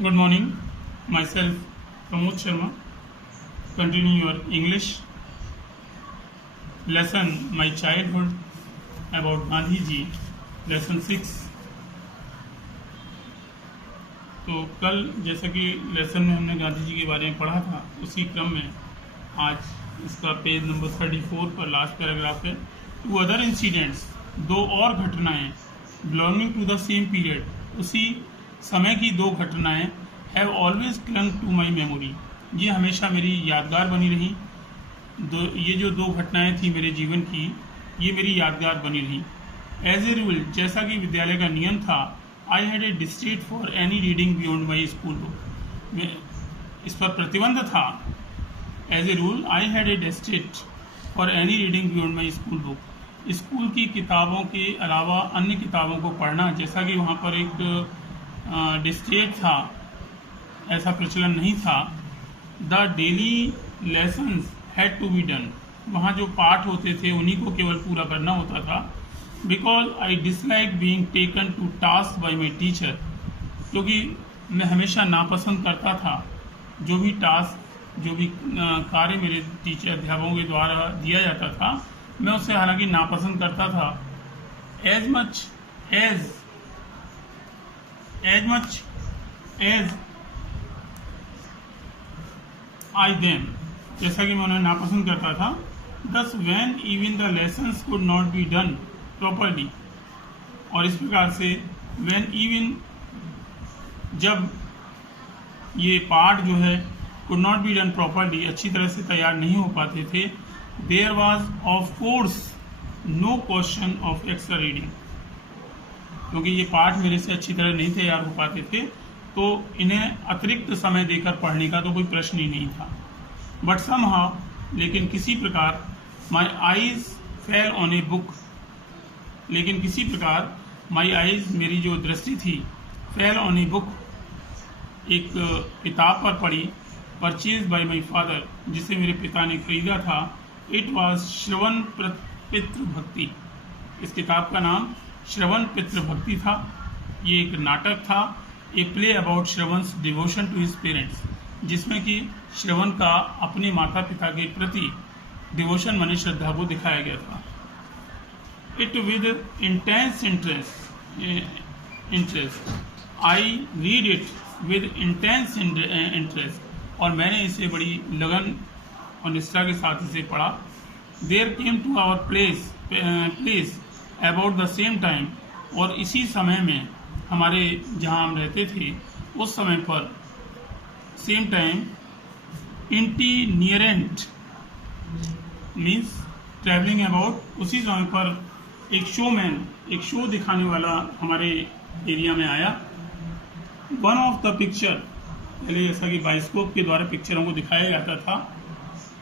Good morning. Myself, Pramod Sharma. Continue your English lesson, My Childhood about Gandhi Ji, lesson 6. तो कल जैसा कि lesson में हमने गांधी जी के बारे में पढ़ा था, उसी क्रम में आज इसका पेज नंबर 34 पर लास्ट पैराग्राफ है. टू अदर इंसिडेंट्स, दो और घटनाएं belonging to the same period, उसी समय की दो घटनाएं have always clung to my memory, ये हमेशा मेरी यादगार बनी रही. ये जो दो घटनाएं थी मेरे जीवन की, ये मेरी यादगार बनी रही. एज ए रूल, जैसा कि विद्यालय का नियम था, I had a distaste for any reading beyond my school book, इस पर प्रतिबंध था. As a rule I had a distaste for any reading beyond my school book, school की किताबों के अलावा अन्य किताबों को पढ़ना, जैसा कि वहाँ पर एक डिस्ट्रेट था, ऐसा प्रचलन नहीं था. The daily lessons had to be done, वहाँ जो पाठ होते थे उन्हीं को केवल पूरा करना होता था. Because I dislike being taken to task by my teacher, क्योंकि मैं हमेशा नापसंद करता था जो भी टास्क, जो भी कार्य मेरे टीचर अध्यापकों के द्वारा दिया जाता था, मैं उसे हालांकि नापसंद करता था. As much as I them, जैसा कि मैं उन्हें नापसंद करता था. Thus when even the lessons could not be done properly, और इस प्रकार से व्हेन इवन, जब ये पाठ जो है could not be done properly, अच्छी तरह से तैयार नहीं हो पाते थे, there was of course no question of extra reading, क्योंकि ये पाठ मेरे से अच्छी तरह नहीं तैयार हो पाते थे, तो इन्हें अतिरिक्त समय देकर पढ़ने का तो कोई प्रश्न ही नहीं था. बट समहाउ, लेकिन किसी प्रकार, my eyes fell on a book, लेकिन किसी प्रकार माई आईज, मेरी जो दृष्टि थी, फेल ऑन ए बुक, एक किताब पर पड़ी, परचेज बाय माई फादर, जिसे मेरे पिता ने खरीदा था. इट वॉज श्रवण पितृ भक्ति, इस किताब का नाम श्रवण पितृ भक्ति था. ये एक नाटक था, a play about Shravan's devotion to his parents, जिसमें कि श्रवण का अपने माता पिता के प्रति डिवोशन माने श्रद्धा को दिखाया गया था. It with intense interest, I read it with intense interest, और मैंने इसे बड़ी लगन और निष्ठा के साथ इसे पढ़ा. There came to our place about the same time, और इसी समय में हमारे जहाँ हम रहते थे उस समय पर, same time, itinerant means travelling about, उसी समय पर एक शोमैन, एक शो दिखाने वाला हमारे एरिया में आया. वन ऑफ द पिक्चर, पहले जैसा कि बाइस्कोप के द्वारा पिक्चरों को दिखाया जाता था,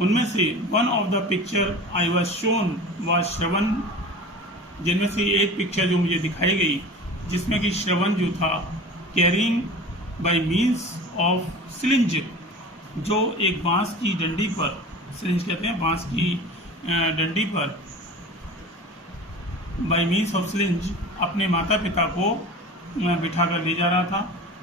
उनमें से one of the picture I was shown was Shravan, जिनमें से एक पिक्चर जो मुझे दिखाई गई, जिसमें कि श्रवण जो था, कैरिंग बाय मीन्स ऑफ सिलिंज, जो एक बांस की डंडी पर, सिलिंज कहते हैं बांस की डंडी पर, बाय मीन्स ऑफ सिलिंज, अपने माता पिता को बिठा कर ले जा रहा था.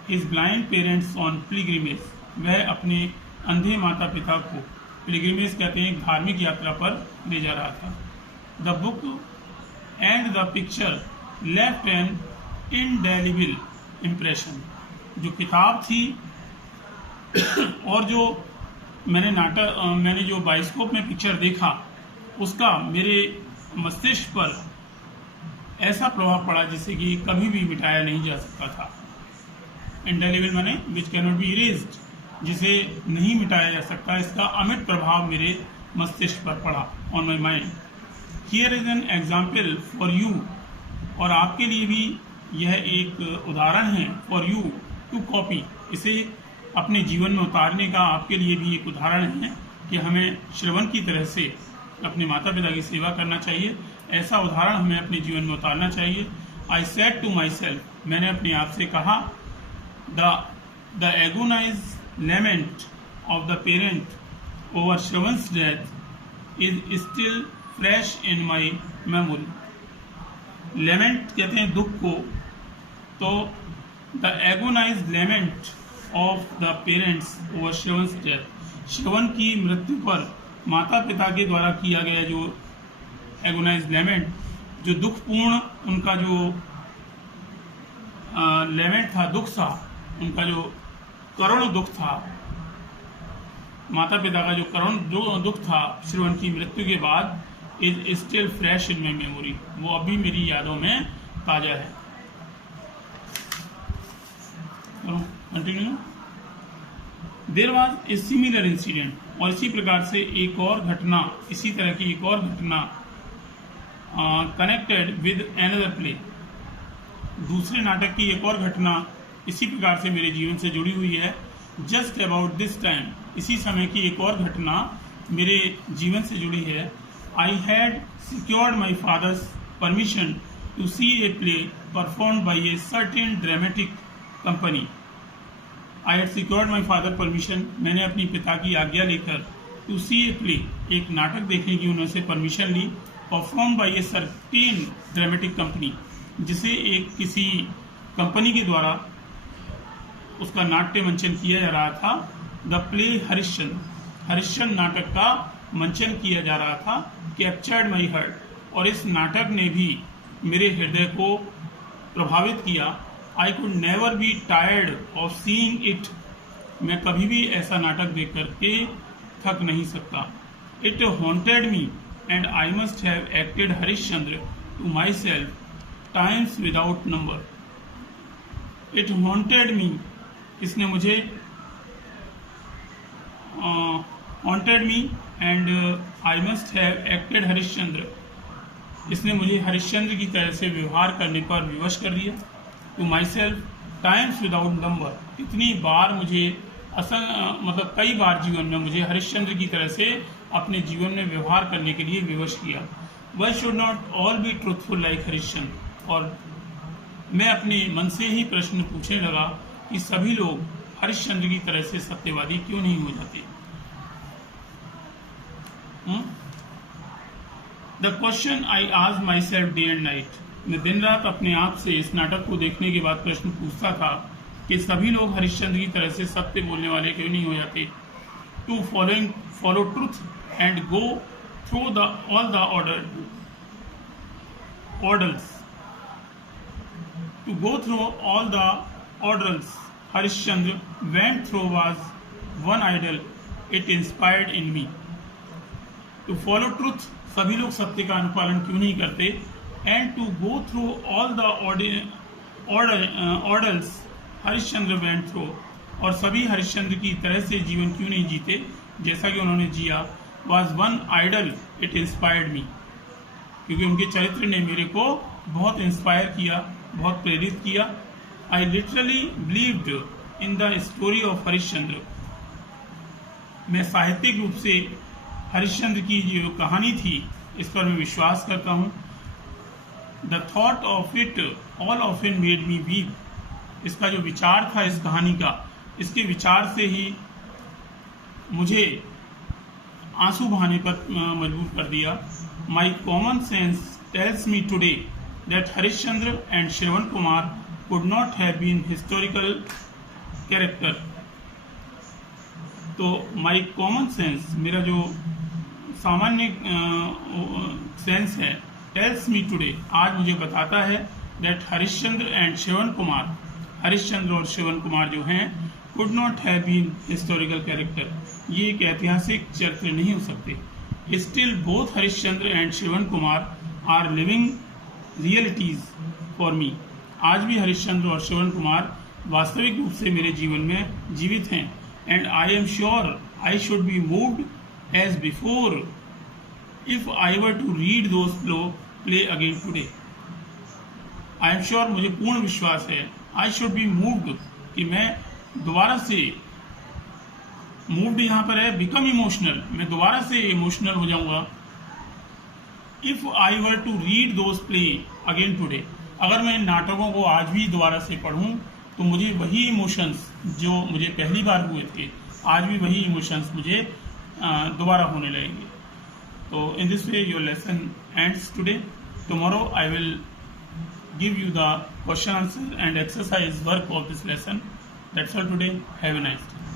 His blind parents on pilgrimage, वह अपने अंधे माता पिता को, पिलग्रिमेज कहते हैं धार्मिक यात्रा पर ले जा रहा था. The book and the picture left N indelible impression, जो किताब थी और जो मैंने जो बाइस्कोप में पिक्चर देखा, उसका मेरे मस्तिष्क पर ऐसा प्रभाव पड़ा जिसे कि कभी भी मिटाया नहीं जा सकता था. इंडेलिबल माने which can not be erased, जिसे नहीं मिटाया जा सकता, इसका अमिट प्रभाव मेरे मस्तिष्क पर पड़ा, on my mind. Here is an example for you, और आपके लिए भी यह एक उदाहरण है, फॉर यू टू कॉपी, इसे अपने जीवन में उतारने का आपके लिए भी एक उदाहरण है कि हमें श्रवण की तरह से अपने माता पिता की सेवा करना चाहिए. ऐसा उदाहरण हमें अपने जीवन में उतारना चाहिए. I said to my self, मैंने अपने आप से कहा, the agonized lament of the parent over Shravan's death is still fresh in my memory. Lament कहते हैं दुख को, तो the agonized lament of the parents over Shravan's death. Shravan की मृत्यु पर माता पिता के द्वारा किया गया जो एगोनाइज लेमेंट, जो दुखपूर्ण उनका जो लेमेंट था, दुख था, उनका जो करुण दुख था, माता पिता का जो करुण दुख था श्रवण की मृत्यु के बाद, is still fresh in my memory, वो अभी मेरी यादों में ताजा है। Continue. There was a similar incident, और इसी प्रकार से एक और घटना, इसी तरह की एक और घटना कनेक्टेड विद एनदर प्ले, दूसरे नाटक की एक और घटना इसी प्रकार से मेरे जीवन से जुड़ी हुई है। जस्ट अबाउट दिस टाइम, इसी समय की एक और घटना मेरे जीवन से जुड़ी है। I had secured my father's permission to see a play performed by a certain dramatic company. I had secured my father permission, मैंने अपनी पिता की आज्ञा लेकर टू सी ए प्ले, एक नाटक देखने की उन्होंने परमिशन ली, perform by a certain dramatic company, जिसे एक किसी कंपनी के द्वारा उसका नाट्य मंचन किया जा रहा था। द प्ले हरिश्चंद्र, हरिश्चंद्र नाटक का मंचन किया जा रहा था। कैप्चर्ड माई हार्ट, और इस नाटक ने भी मेरे हृदय को प्रभावित किया। I could never be tired of seeing it, मैं कभी भी ऐसा नाटक देख करके थक नहीं सकता। It haunted me and I must have acted Harishchandra to my self times without number. It haunted me, इसने मुझे haunted me and I must have acted Harishchandra, इसने मुझे हरिश्चंद्र की तरह से व्यवहार करने पर विवश कर दिया। To my self times without number, इतनी बार मुझे मतलब कई बार जीवन में मुझे हरिश्चंद्र की तरह से अपने जीवन में व्यवहार करने के लिए विवश किया। One should not all be truthful like Harishchandra, और मैं अपने मन से ही प्रश्न पूछने लगा कि सभी लोग हरिश्चंद्र की तरह से सत्यवादी क्यों नहीं हो जाते। The question I asked my self day and night, मैं दिन रात अपने आप से इस नाटक को देखने के बाद प्रश्न पूछता था कि सभी लोग हरिश्चंद्र की तरह से सत्य बोलने वाले क्यों नहीं हो जाते। To follow truth and go through all the orders, to go through all the orders Harishchandra went through was one ideal it inspired in me. To follow truth, सभी लोग सत्य का अनुपालन क्यों नहीं करते। and to go through all the orders Harishchandra went through, और सभी हरिश्चंद्र की तरह से जीवन क्यों नहीं जीते जैसा कि उन्होंने जिया। was one ideal it inspired me, क्योंकि उनके चरित्र ने मेरे को बहुत इंस्पायर किया, बहुत प्रेरित किया। I literally believed in the story of Harishchandra, मैं साहित्यिक रूप से हरिश्चंद्र की जो कहानी थी इस पर मैं विश्वास करता हूँ। The thought of it all often made me weep, इसका जो विचार था इस कहानी का, इसके विचार से ही मुझे आंसू बहाने पर मजबूर कर दिया। My common sense tells me today that Harishchandra and Shravan Kumar could not have been historical character. तो माई कॉमन सेंस, मेरा जो सामान्य सेंस है, टेल्स मी टुडे, आज मुझे बताता है, दैट हरिश्चंद्र एंड श्रवण कुमार, हरिश्चंद्र और श्रवण कुमार जो हैं, could not have been historical character, ये एक ऐतिहासिक चरित्र नहीं हो सकते। Still both Harishchandra and Shravan Kumar are living realities for me, आज भी हरिश्चंद्र और श्रवण कुमार वास्तविक रूप से मेरे जीवन में जीवित हैं। And I am sure I should be moved as before if I were to read those play again today. I am sure, मुझे पूर्ण विश्वास है, आई शुड बी मूव्ड, कि मैं दोबारा से, मूव्ड यहाँ पर है बिकम इमोशनल, मैं दोबारा से इमोशनल हो जाऊंगा। If I were to read those play again today, अगर मैं इन नाटकों को आज भी दोबारा से पढ़ूं तो मुझे वही इमोशंस जो मुझे पहली बार हुए थे, आज भी वही इमोशंस मुझे दोबारा होने लगेंगे। तो in this way your lesson ends today. Tomorrow I will give you the question answer and exercise work of this lesson. That's all today, have a nice day.